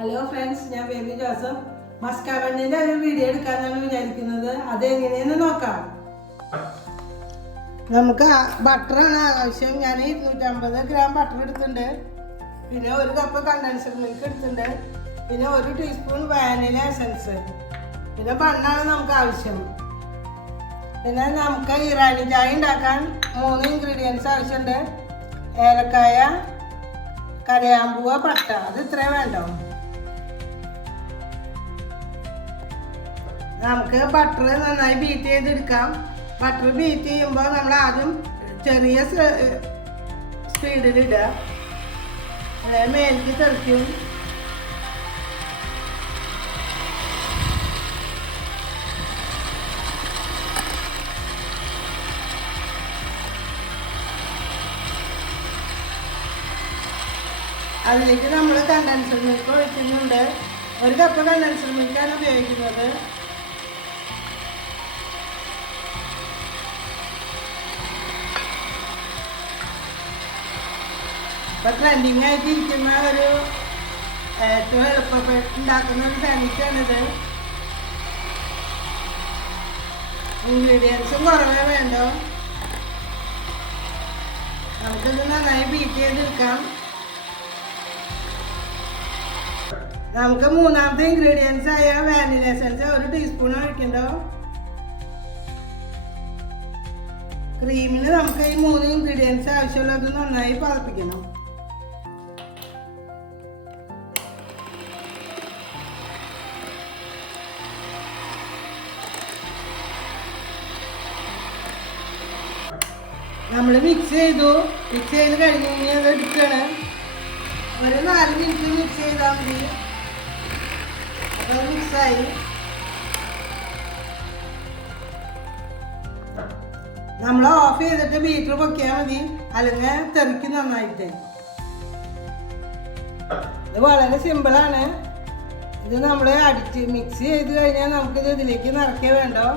Hello friends, ഞാൻ baby Joseph. മസ്കാബണ്ണിന്റെ ഒരു video എടുക്കാന്നാണ് വിചാരിക്കുന്നത്. അതെങ്ങനെയെന്ന് നോക്കാം. നമുക്ക് ബട്ടറാണ് ആവശ്യം. ഞാൻ 250 ഗ്രാം ബട്ടർ എടുത്തിട്ടുണ്ട്. പിന്നെ 1 കപ്പ് കണ്ടൻസ്ഡ് മിൽക്ക് എടുത്തിട്ടുണ്ട്. പിന്നെ 1 ടീസ്പൂൺ വാനില എസൻസ്. പിന്നെ ബണ്ണാണ് നമുക്ക് ആവശ്യം. പിന്നെ നമുക്ക് ഇറാനി ചായ ഉണ്ടാക്കാൻ 3 ഇൻഗ്രീഡിയൻസ് ആവശ്യമുണ്ട്. ഏലക്കായ, കരയാമ്പൂവ, പട്ട. അത് ഇത്രയും വേണ്ടോ. നമുക്ക് ബട്ടർ നന്നായി ബീറ്റ് ചെയ്തെടുക്കാം. ബട്ടർ ബീറ്റ് ചെയ്യുമ്പോൾ നമ്മൾ ആദ്യം ചെറിയ സ്പീഡിലിടുക. അതായത് മേലേക്ക് തെറിക്കും. അതിലേക്ക് നമ്മൾ കണ്ടൻസ്ഡ് മിൽക്ക് ഒഴിക്കുന്നുണ്ട്. 1 കപ്പ് കണ്ടൻസ്ഡ് മിൽക്കാണ് ഉപയോഗിക്കുന്നത്. ഇപ്പം ട്രെൻഡിങ് ആയിട്ടിരിക്കുന്ന ഏറ്റവും എളുപ്പപ്പെട്ട് ഉണ്ടാക്കുന്ന ഒരു സാൻഡ്വിച്ചാണിത്. ഇൻഗ്രീഡിയൻസും കുറവേ വേണ്ടോ. നമുക്കിത് നന്നായി ബീറ്റ് ചെയ്തെടുക്കാം. നമുക്ക് മൂന്നാമത്തെ ഇൻഗ്രീഡിയൻസ് ആയ വാനില എസൻസ് 1 ടീസ്പൂൺ ഒഴിക്കണ്ടോ. ക്രീമിന് നമുക്ക് ഈ 3 ഇൻഗ്രീഡിയൻസ് ആവശ്യമുള്ളത് നന്നായി പതപ്പിക്കണം. നമ്മൾ മിക്സ് ചെയ്ത് കഴിഞ്ഞ് കഴിഞ്ഞാൽ അത് എടുക്കണം. ഒരു 4 മിനിറ്റ് മിക്സ് ചെയ്താൽ മതി. അപ്പോൾ മിക്സായി. നമ്മൾ ഓഫ് ചെയ്തിട്ട് ബീറ്റർ പൊക്കിയാൽ മതി, അല്ലെങ്കിൽ തെറിക്കും നന്നായിട്ട്. ഇത് വളരെ സിമ്പിളാണ്. ഇത് നമ്മൾ അടിച്ച് മിക്സ് ചെയ്ത് കഴിഞ്ഞാൽ നമുക്കിത് ഇതിലേക്ക് നിറയ്ക്കേ വേണ്ടോ.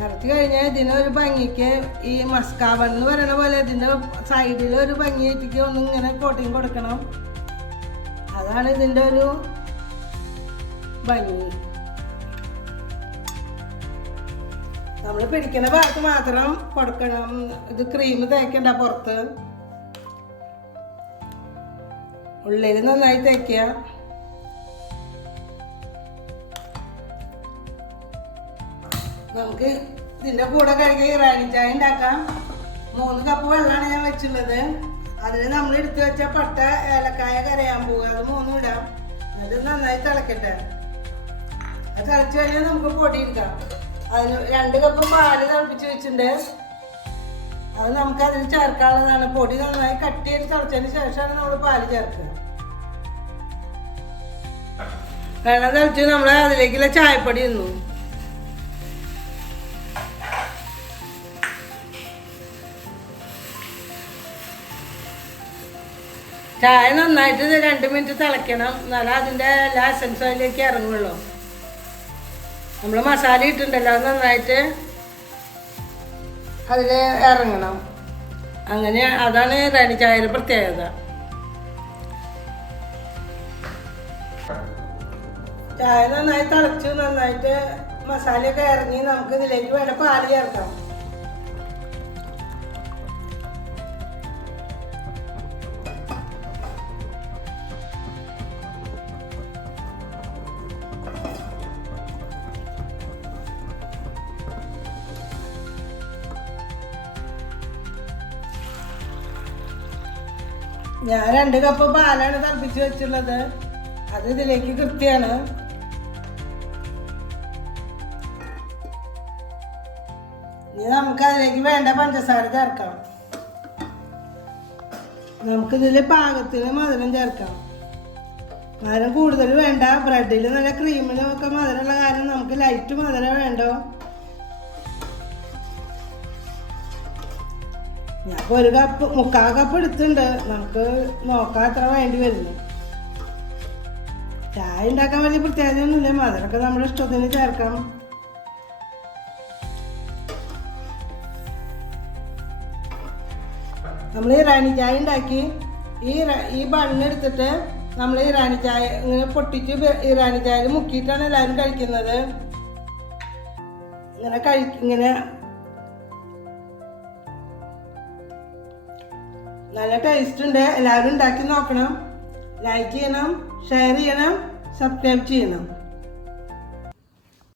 നിറച്ച് കഴിഞ്ഞാൽ ഇതിനൊരു ഭംഗിക്ക് ഈ മസ്കാബൺ എന്ന് പറയുന്ന പോലെ ഇതിൻ്റെ സൈഡിൽ ഒരു ഭംഗിയായിട്ടേക്ക് ഒന്ന് ഇങ്ങനെ കോട്ടിങ് കൊടുക്കണം. അതാണ് ഇതിൻ്റെ ഒരു ഭംഗി. നമ്മൾ പിടിക്കുന്ന ഭാഗത്ത് മാത്രം കൊടുക്കണം. ഇത് ക്രീം തേക്കണ്ട, പുറത്ത് ഉള്ളിൽ നന്നായി തേക്കുക. നമുക്ക് ഇതിൻ്റെ കൂടെ കഴിക്കുക ഇറാനി ചായ ഉണ്ടാക്കാം. 3 കപ്പ് വെള്ളമാണ് ഞാൻ വെച്ചുള്ളത്. അതിൽ നമ്മൾ എടുത്തു വെച്ച പട്ട, ഏലക്കായ, കരയാമ്പൂവ് അത് 3 ഇടാം. അത് നന്നായി തിളക്കട്ടെ. അത് തിളച്ച് കഴിഞ്ഞാൽ നമുക്ക് പൊടി എടുക്കാം. അതിന് 2 കപ്പ് പാല് തിളപ്പിച്ച് വെച്ചിട്ടുണ്ട്. അത് നമുക്ക് അതിന് ചേർക്കാനുള്ളതാണ്. പൊടി നന്നായി കട്ടി ചെയ്ത് തിളച്ചതിന് ശേഷമാണ് നമ്മൾ പാല് ചേർക്കുക. വെള്ളം തിളച്ച് നമ്മൾ അതിലേക്കുള്ള ചായപ്പൊടി ഇന്നു. ചായ നന്നായിട്ട് 2 മിനിറ്റ് തിളയ്ക്കണം. എന്നാലും അതിൻ്റെ എല്ലാ എസൻസും അതിലേക്ക് ഇറങ്ങുള്ളൂ. നമ്മൾ മസാല ഇട്ടുണ്ടല്ലോ, അത് നന്നായിട്ട് അതിൽ ഇറങ്ങണം. അങ്ങനെ അതാണ് ഇറാനി ചായയുടെ പ്രത്യേകത. ചായ നന്നായി തിളച്ചു, നന്നായിട്ട് മസാലയൊക്കെ ഇറങ്ങി. നമുക്ക് ഇതിലേക്ക് വേണ്ട പാല് ചേർക്കാം. ഞാൻ 2 കപ്പ് പാലാണ് തിളപ്പിച്ച് വെച്ചുള്ളത്. അത് ഇതിലേക്ക് കൃത്യമാണ്. ഇനി നമുക്ക് അതിലേക്ക് വേണ്ട പഞ്ചസാര ചേർക്കാം. നമുക്കിതിൽ പാകത്തിന് മധുരം ചേർക്കാം. മധുരം കൂടുതൽ വേണ്ട. ബ്രെഡിൽ നല്ല ക്രീമിലും ഒക്കെ മധുരമുള്ള കാര്യം നമുക്ക് ലൈറ്റ് മധുരം വേണ്ടോ. ഞാൻ 1 കപ്പ് 3/4 കപ്പ് എടുത്തിട്ടുണ്ട്. നമുക്ക് നോക്കാം എത്ര വേണ്ടി വരുന്നു. ചായ ഉണ്ടാക്കാൻ വലിയ പ്രത്യേകതയൊന്നുമില്ല. മധുരമൊക്കെ നമ്മുടെ ഇഷ്ടത്തിന് ചേർക്കാം. നമ്മൾ ഇറാനി ചായ ഉണ്ടാക്കി ഈ ബണ്ണെടുത്തിട്ട് നമ്മൾ ഇറാനി ചായ ഇങ്ങനെ പൊട്ടിച്ച് ഇറാനി ചായയിൽ മുക്കിയിട്ടാണ് എല്ലാവരും കഴിക്കുന്നത്. ഇങ്ങനെ നല്ല ടേസ്റ്റ് ഉണ്ട്. എല്ലാവരും ഉണ്ടാക്കി നോക്കണം. ലൈക്ക് ചെയ്യണം, ഷെയർ ചെയ്യണം, സബ്സ്ക്രൈബ് ചെയ്യണം.